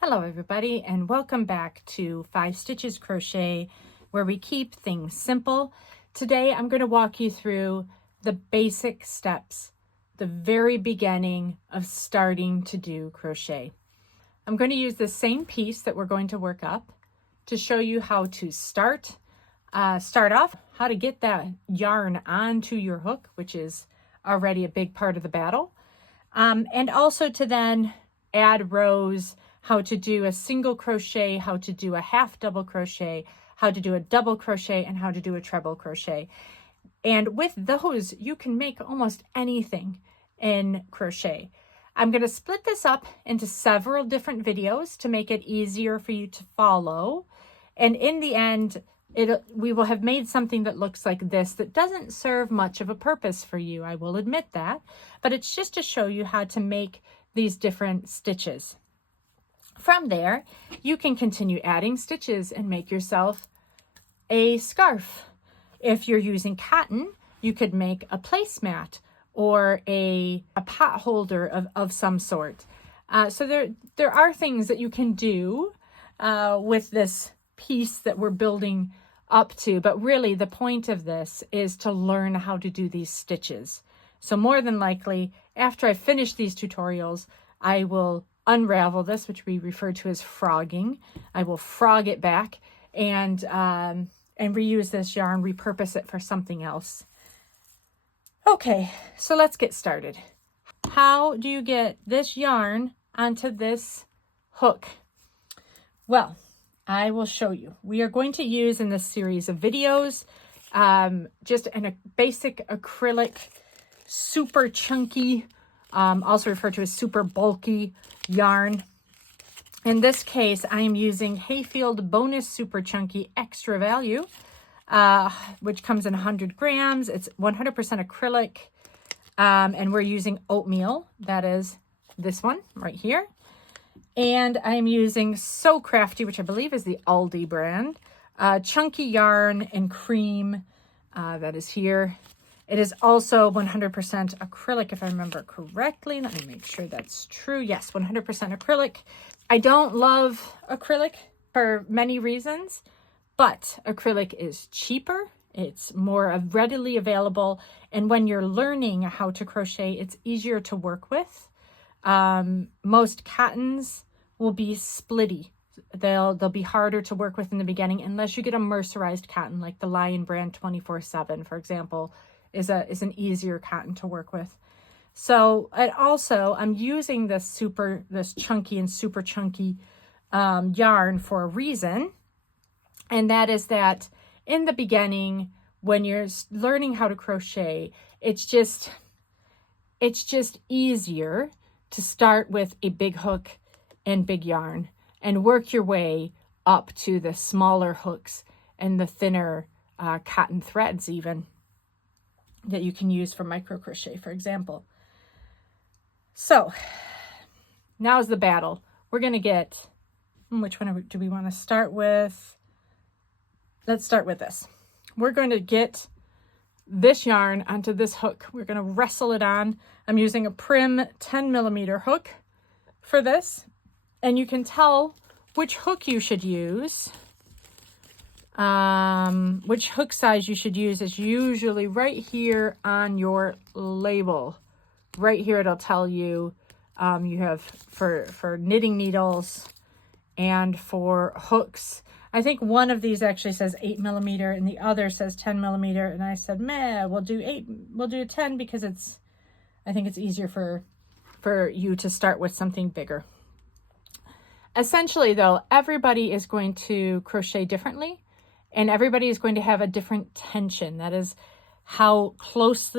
Hello everybody, and welcome back to 5 Stitches Crochet, where we keep things simple. Today I'm going to walk you through the basic steps, the very beginning of starting to do crochet. I'm going to use the same piece that we're going to work up to show you how to start off, how to get that yarn onto your hook, which is already a big part of the battle, and also to then add rows, how to do a single crochet, how to do a half double crochet, how to do a double crochet, and how to do a treble crochet. And with those, you can make almost anything in crochet. I'm going to split this up into several different videos to make it easier for you to follow. And in the end, we will have made something that looks like this that doesn't serve much of a purpose for you, I will admit that, but it's just to show you how to make these different stitches. From there, you can continue adding stitches and make yourself a scarf. If you're using cotton, you could make a placemat or a pot holder of some sort. So there are things that you can do with this piece that we're building up to, but really the point of this is to learn how to do these stitches. So more than likely, after I finish these tutorials, I will unravel this, which we refer to as frogging. I will frog it back and reuse this yarn, repurpose it for something else. Okay, so let's get started. How do you get this yarn onto this hook? Well, I will show you. We are going to use in this series of videos just a basic acrylic, super chunky, also referred to as super bulky yarn. In this case, I am using Hayfield Bonus Super Chunky Extra Value, which comes in 100 grams. It's 100% acrylic, and we're using oatmeal. That is this one right here. And I'm using So Crafty, which I believe is the Aldi brand, chunky yarn and cream. That is here. It is also 100% acrylic, if I remember correctly. Let me make sure that's true. Yes, 100% acrylic. I don't love acrylic for many reasons, but acrylic is cheaper. It's more readily available. And when you're learning how to crochet, it's easier to work with. Most cottons will be splitty. They'll be harder to work with in the beginning unless you get a mercerized cotton, like the Lion brand 24/7, for example, is an easier cotton to work with. So, and also I'm using this chunky and super chunky yarn for a reason. And that is that in the beginning, when you're learning how to crochet, it's just easier to start with a big hook and big yarn and work your way up to the smaller hooks and the thinner cotton threads even, that you can use for micro crochet, for example. So now's the battle. We're going to get, which one do we want to start with? Let's start with this. We're going to get this yarn onto this hook. We're going to wrestle it on. I'm using a Prim 10mm hook for this, and you can tell which hook you should use. Which hook size you should use is usually right here on your label. Right here it'll tell you you have for knitting needles and for hooks. I think one of these actually says 8mm and the other says 10mm, and I said, meh, we'll do 10 because I think it's easier for you to start with something bigger. Essentially though, everybody is going to crochet differently. And everybody is going to have a different tension. That is how close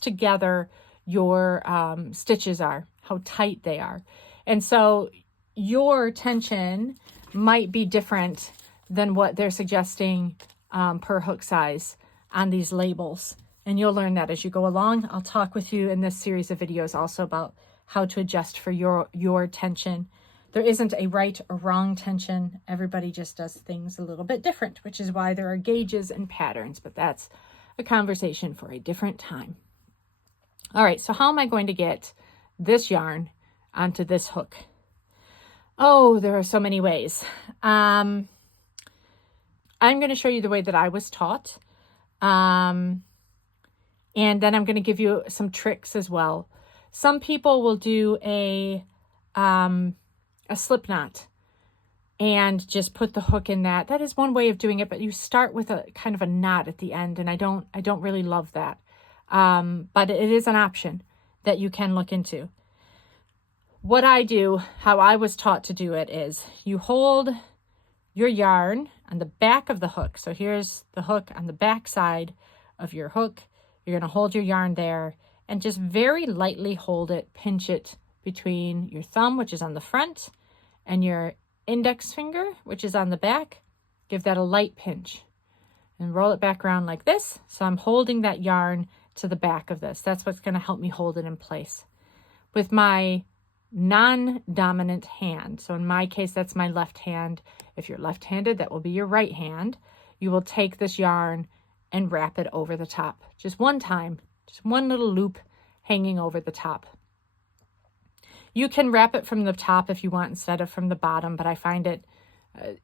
together your stitches are, how tight they are. And so your tension might be different than what they're suggesting per hook size on these labels. And you'll learn that as you go along. I'll talk with you in this series of videos also about how to adjust for your tension. There isn't a right or wrong tension. Everybody just does things a little bit different, which is why there are gauges and patterns, but that's a conversation for a different time. All right, so how am I going to get this yarn onto this hook? Oh, there are so many ways. I'm going to show you the way that I was taught. And then I'm going to give you some tricks as well. Some people will do a slip knot and just put the hook in that. That is one way of doing it, but you start with a kind of a knot at the end, and I don't really love that. But it is an option that you can look into. What I do, how I was taught to do it, is you hold your yarn on the back of the hook. So here's the hook on the back side of your hook. You're going to hold your yarn there and just very lightly hold it, pinch it between your thumb, which is on the front, and your index finger, which is on the back. Give that a light pinch and roll it back around like this. So I'm holding that yarn to the back of this. That's what's going to help me hold it in place. With my non-dominant hand, so in my case, that's my left hand. If you're left-handed, that will be your right hand. You will take this yarn and wrap it over the top. Just one time, just one little loop hanging over the top. You can wrap it from the top if you want instead of from the bottom, but I find it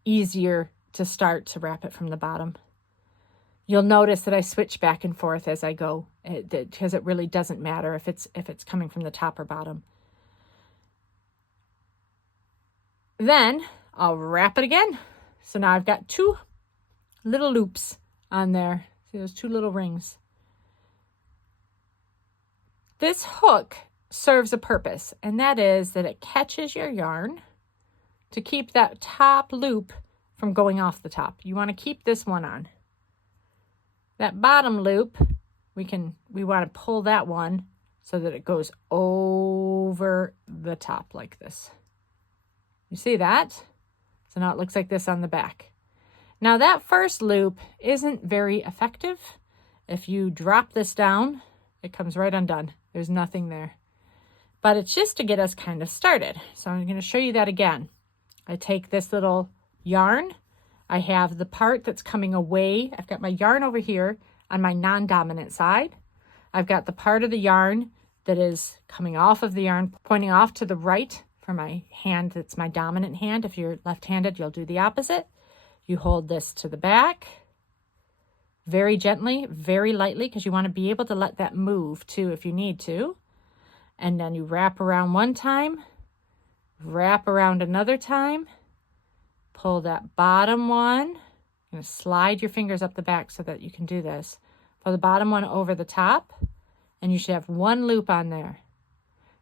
easier to start to wrap it from the bottom. You'll notice that I switch back and forth as I go, because it really doesn't matter if it's coming from the top or bottom. Then I'll wrap it again. So now I've got two little loops on there. See those two little rings? This hook serves a purpose, and that is that it catches your yarn to keep that top loop from going off the top. You want to keep this one on. That bottom loop, we want to pull that one so that it goes over the top like this. You see that? So now it looks like this on the back. Now that first loop isn't very effective. If you drop this down, it comes right undone. There's nothing there. But it's just to get us kind of started. So I'm going to show you that again. I take this little yarn. I have the part that's coming away. I've got my yarn over here on my non-dominant side. I've got the part of the yarn that is coming off of the yarn, pointing off to the right for my hand that's my dominant hand. If you're left-handed, you'll do the opposite. You hold this to the back very gently, very lightly, because you want to be able to let that move too if you need to. And then you wrap around one time, wrap around another time, pull that bottom one. You're going to slide your fingers up the back so that you can do this. Pull the bottom one over the top, and you should have one loop on there.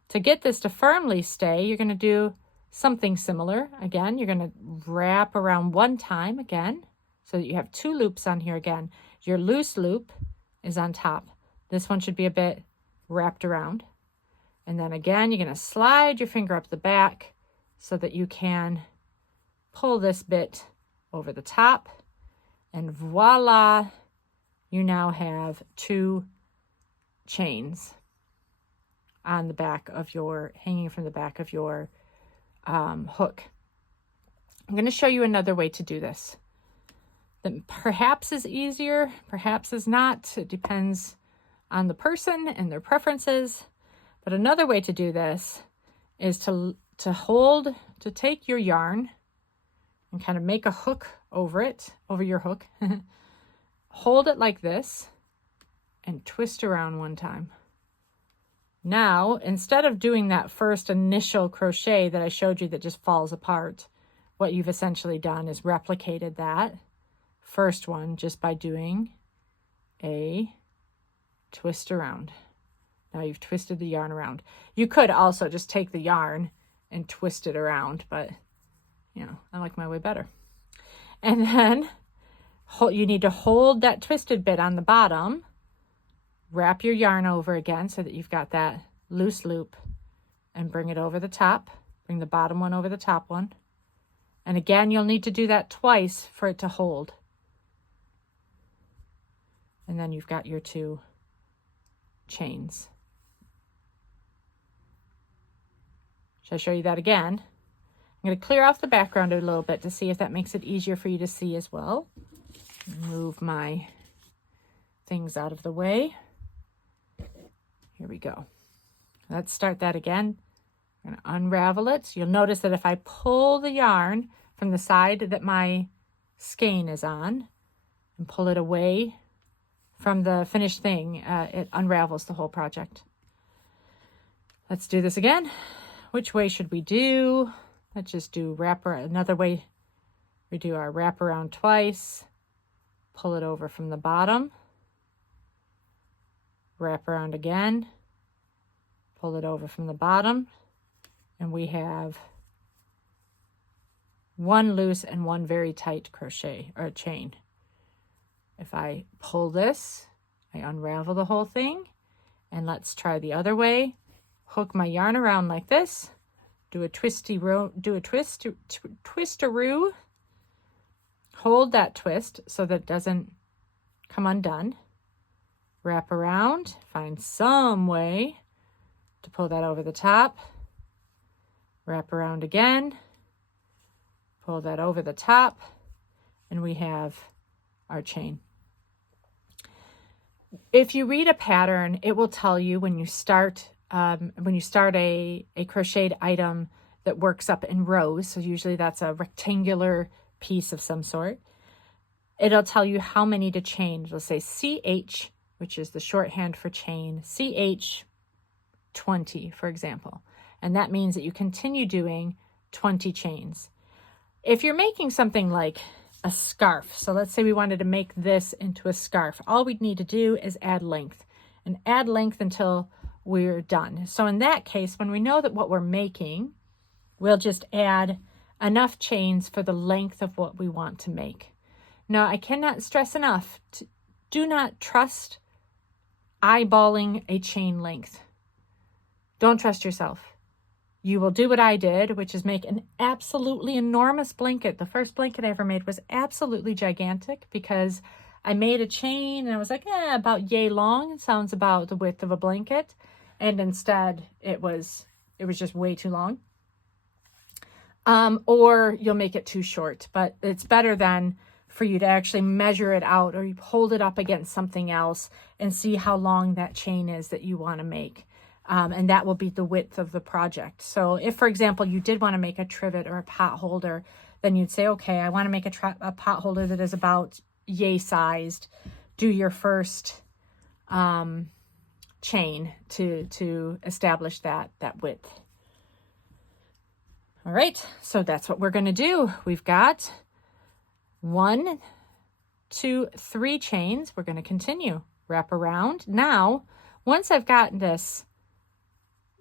To get this to firmly stay, you're going to do something similar. Again, you're going to wrap around one time again, so that you have two loops on here again. Your loose loop is on top. This one should be a bit wrapped around. And then again, you're going to slide your finger up the back so that you can pull this bit over the top. And voila, you now have two chains on the back of your, hanging from the back of your hook. I'm going to show you another way to do this that perhaps is easier, perhaps is not. It depends on the person and their preferences. But another way to do this is to take your yarn and kind of make a hook over it, over your hook. Hold it like this and twist around one time. Now, instead of doing that first initial crochet that I showed you that just falls apart, what you've essentially done is replicated that first one just by doing a twist around. Now you've twisted the yarn around. You could also just take the yarn and twist it around, but you know, I like my way better. And then you need to hold that twisted bit on the bottom, wrap your yarn over again so that you've got that loose loop, and bring it over the top. Bring the bottom one over the top one. And again, you'll need to do that twice for it to hold. And then you've got your two chains. Should I show you that again? I'm going to clear off the background a little bit to see if that makes it easier for you to see as well. Move my things out of the way. Here we go. Let's start that again. I'm going to unravel it. You'll notice that if I pull the yarn from the side that my skein is on and pull it away from the finished thing, it unravels the whole project. Let's do this again. Which way should we do? Let's just do another way. We do our wrap around twice, pull it over from the bottom, wrap around again, pull it over from the bottom, and we have one loose and one very tight crochet or chain. If I pull this, I unravel the whole thing, and let's try the other way. Hook my yarn around like this, do a twistaroo, hold that twist so that it doesn't come undone, wrap around, find some way to pull that over the top, wrap around again, pull that over the top, and we have our chain. If you read a pattern, it will tell you when you start a crocheted item that works up in rows, so usually that's a rectangular piece of some sort, it'll tell you how many to chain. It'll say CH, which is the shorthand for chain, CH 20, for example. And that means that you continue doing 20 chains. If you're making something like a scarf, so let's say we wanted to make this into a scarf, all we'd need to do is add length and add length until we're done. So in that case, when we know that what we're making, we'll just add enough chains for the length of what we want to make. Now, I cannot stress enough, do not trust eyeballing a chain length. Don't trust yourself. You will do what I did, which is make an absolutely enormous blanket. The first blanket I ever made was absolutely gigantic because I made a chain and I was like, about yay long. It sounds about the width of a blanket. And instead it was just way too long. Or you'll make it too short, but it's better than for you to actually measure it out or you hold it up against something else and see how long that chain is that you want to make. And that will be the width of the project. So if, for example, you did want to make a trivet or a pot holder, then you'd say, okay, I want to make a pot holder that is about yay sized. Do your first chain to establish that width. All right, so that's what we're going to do. We've got 1, 2, 3 chains. We're going to continue. Wrap around. Now, once I've got this,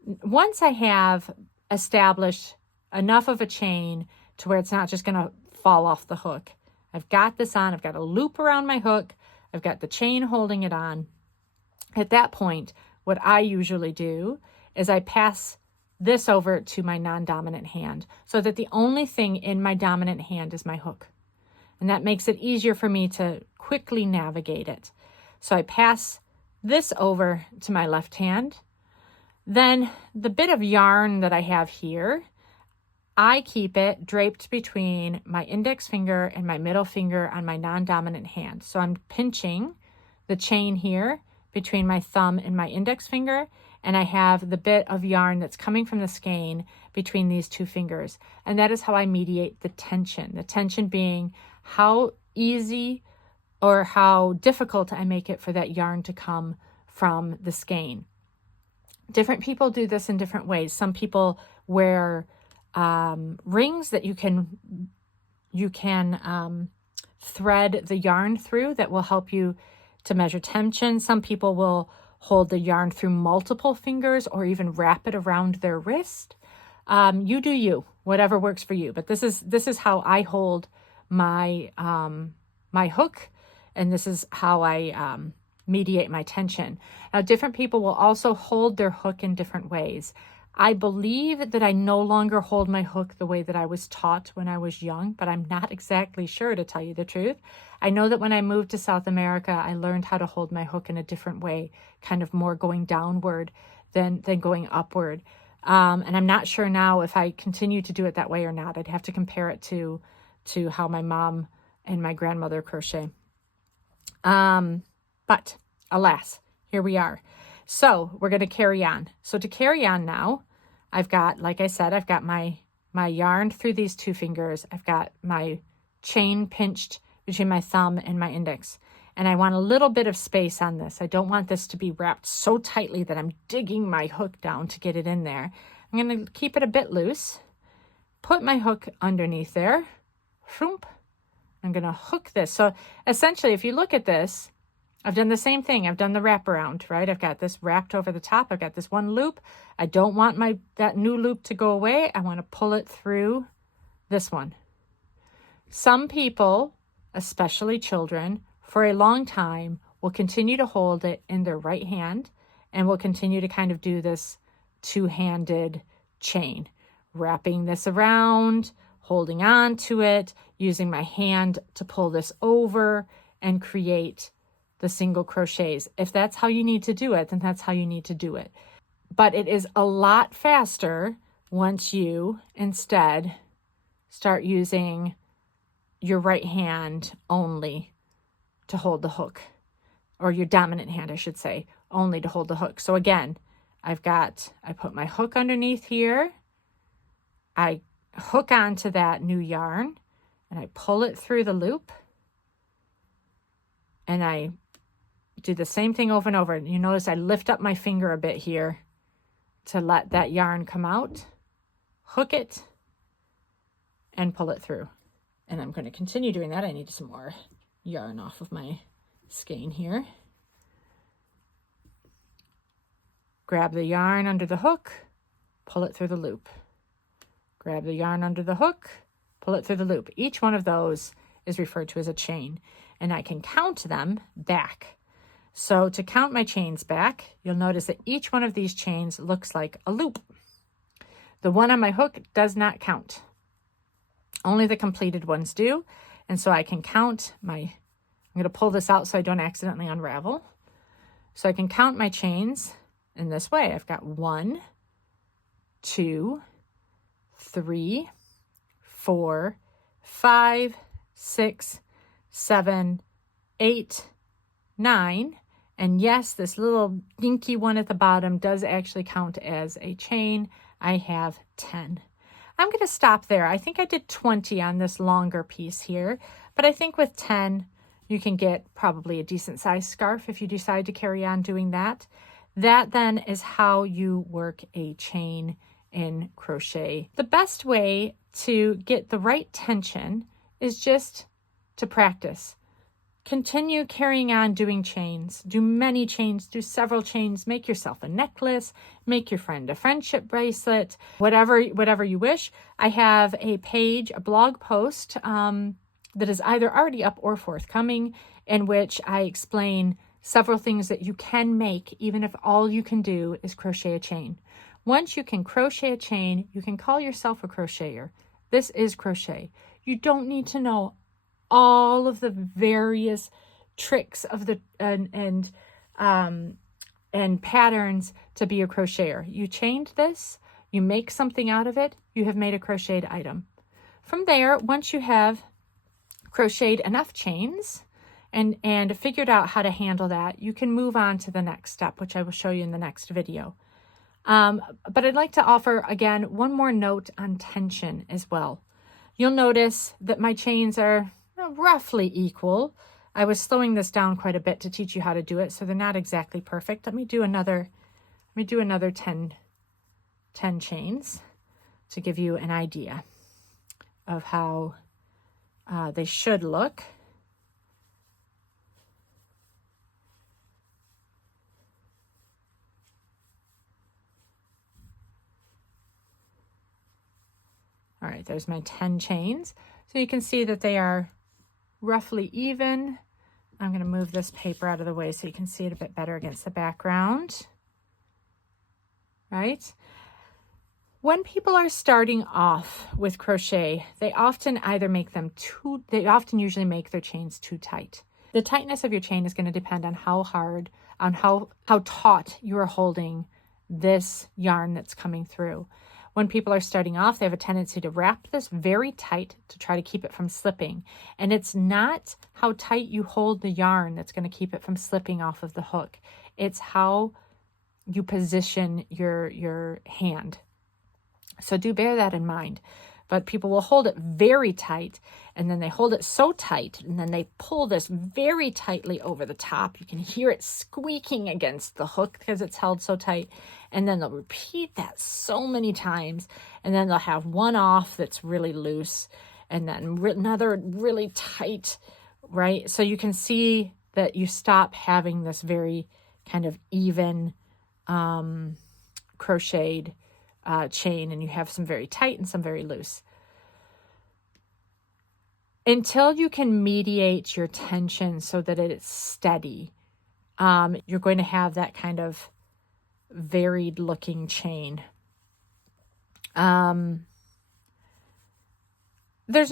once I have established enough of a chain to where it's not just going to fall off the hook, I've got this on, I've got a loop around my hook, I've got the chain holding it on. At that point, what I usually do is I pass this over to my non-dominant hand so that the only thing in my dominant hand is my hook. And that makes it easier for me to quickly navigate it. So I pass this over to my left hand. Then the bit of yarn that I have here, I keep it draped between my index finger and my middle finger on my non-dominant hand. So I'm pinching the chain here between my thumb and my index finger, and I have the bit of yarn that's coming from the skein between these two fingers. And that is how I mediate the tension being how easy or how difficult I make it for that yarn to come from the skein. Different people do this in different ways. Some people wear rings that you can thread the yarn through that will help you to measure tension. Some people will hold the yarn through multiple fingers or even wrap it around their wrist. You do you, whatever works for you. But this is how I hold my my hook, and this is how I mediate my tension. Now, different people will also hold their hook in different ways. I believe that I no longer hold my hook the way that I was taught when I was young, but I'm not exactly sure, to tell you the truth. I know that when I moved to South America, I learned how to hold my hook in a different way, kind of more going downward than going upward. And I'm not sure now if I continue to do it that way or not. I'd have to compare it to how my mom and my grandmother crochet. But alas, here we are. So we're going to carry on. So to carry on now, I've got, like I said, I've got my yarn through these 2 fingers. I've got my chain pinched between my thumb and my index. And I want a little bit of space on this. I don't want this to be wrapped so tightly that I'm digging my hook down to get it in there. I'm going to keep it a bit loose. Put my hook underneath there. Shoomp. I'm going to hook this. So essentially, if you look at this, I've done the same thing. I've done the wraparound, right? I've got this wrapped over the top. I've got this one loop. I don't want that new loop to go away. I want to pull it through this one. Some people, especially children, for a long time will continue to hold it in their right hand and will continue to kind of do this 2-handed chain, wrapping this around, holding on to it, using my hand to pull this over and create the single crochets. If that's how you need to do it, then that's how you need to do it. But it is a lot faster once you instead start using your right hand only to hold the hook, or your dominant hand, I should say, only to hold the hook. So again, I put my hook underneath here. I hook onto that new yarn and I pull it through the loop, and I do the same thing over and over. You notice I lift up my finger a bit here to let that yarn come out, hook it, and pull it through. And I'm going to continue doing that. I need some more yarn off of my skein here. Grab the yarn under the hook, pull it through the loop. Grab the yarn under the hook, pull it through the loop. Each one of those is referred to as a chain, and I can count them back. So to count my chains back, you'll notice that each one of these chains looks like a loop. The one on my hook does not count. Only the completed ones do. And so I can count I'm going to pull this out so I don't accidentally unravel. So I can count my chains in this way. I've got 1, 2, 3, 4, 5, 6, 7, 8, 9. And yes, this little dinky one at the bottom does actually count as a chain. I have 10. I'm going to stop there. I think I did 20 on this longer piece here, but I think with 10, you can get probably a decent sized scarf if you decide to carry on doing that. That then is how you work a chain in crochet. The best way to get the right tension is just to practice. Continue carrying on doing chains. Do many chains, do several chains, make yourself a necklace, make your friend a friendship bracelet, whatever you wish. I have a page, a blog post that is either already up or forthcoming, in which I explain several things that you can make even if all you can do is crochet a chain. Once you can crochet a chain, you can call yourself a crocheter. This is crochet. You don't need to know all of the various tricks of the and patterns to be a crocheter. You chained this, you make something out of it, you have made a crocheted item. From there, once you have crocheted enough chains and figured out how to handle that, you can move on to the next step, which I will show you in the next video. But I'd like to offer, again, one more note on tension as well. You'll notice that my chains are roughly equal. I was slowing this down quite a bit to teach you how to do it, so they're not exactly perfect. Let me do another 10 chains to give you an idea of how they should look. All right, there's my 10 chains. So you can see that they are roughly even. I'm going to move this paper out of the way so you can see it a bit better against the background. Right? When people are starting off with crochet, they often usually make their chains too tight. The tightness of your chain is going to depend on how taut you are holding this yarn that's coming through. When people are starting off, they have a tendency to wrap this very tight to try to keep it from slipping. And it's not how tight you hold the yarn that's going to keep it from slipping off of the hook. It's how you position your hand So do bear that in mind. But people will hold it very tight, and then they hold it so tight, and then they pull this very tightly over the top. You can hear it squeaking against the hook because it's held so tight. And then they'll repeat that so many times, and then they'll have one off that's really loose, and then another really tight, right? So you can see that you stop having this very kind of even crocheted chain, and you have some very tight and some very loose. Until you can mediate your tension so that it is steady, you're going to have that kind of varied looking chain. There's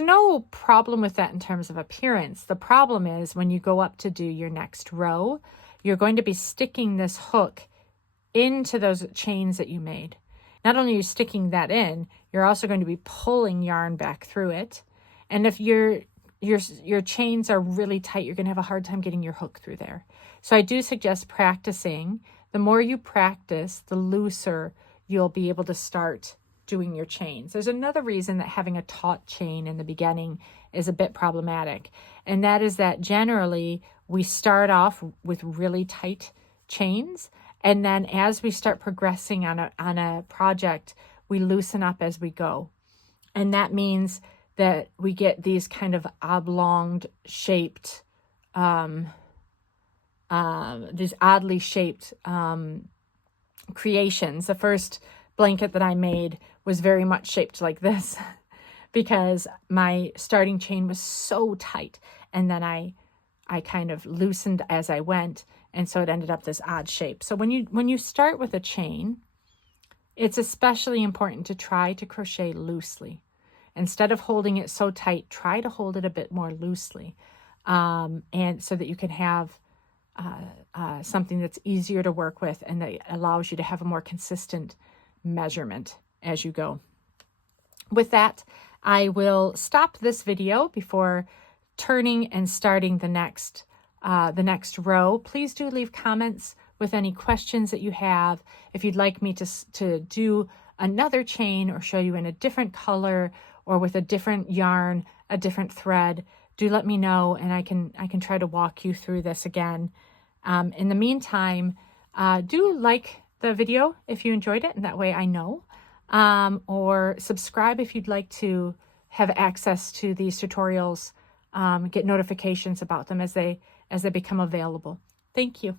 no problem with that in terms of appearance. The problem is when you go up to do your next row, you're going to be sticking this hook into those chains that you made. Not only are you sticking that in, you're also going to be pulling yarn back through it. And if your chains are really tight, you're going to have a hard time getting your hook through there. So I do suggest practicing. The more you practice, the looser you'll be able to start doing your chains. There's another reason that having a taut chain in the beginning is a bit problematic. And that is that generally we start off with really tight chains. And then as we start progressing on a project, we loosen up as we go. And that means that we get these kind of oblong shaped, these oddly shaped creations. The first blanket that I made was very much shaped like this because my starting chain was so tight. And then I kind of loosened as I went. And so it ended up this odd shape. So when you start with a chain, it's especially important to try to crochet loosely. Instead of holding it so tight, try to hold it a bit more loosely, and so that you can have something that's easier to work with and that allows you to have a more consistent measurement as you go. With that, I will stop this video before turning and starting the next row. Please do leave comments with any questions that you have. If you'd like me to do another chain or show you in a different color or with a different yarn, a different thread, do let me know, and I can try to walk you through this again. In the meantime, do like the video if you enjoyed it, and that way I know. Or subscribe if you'd like to have access to these tutorials, get notifications about them as they become available. Thank you.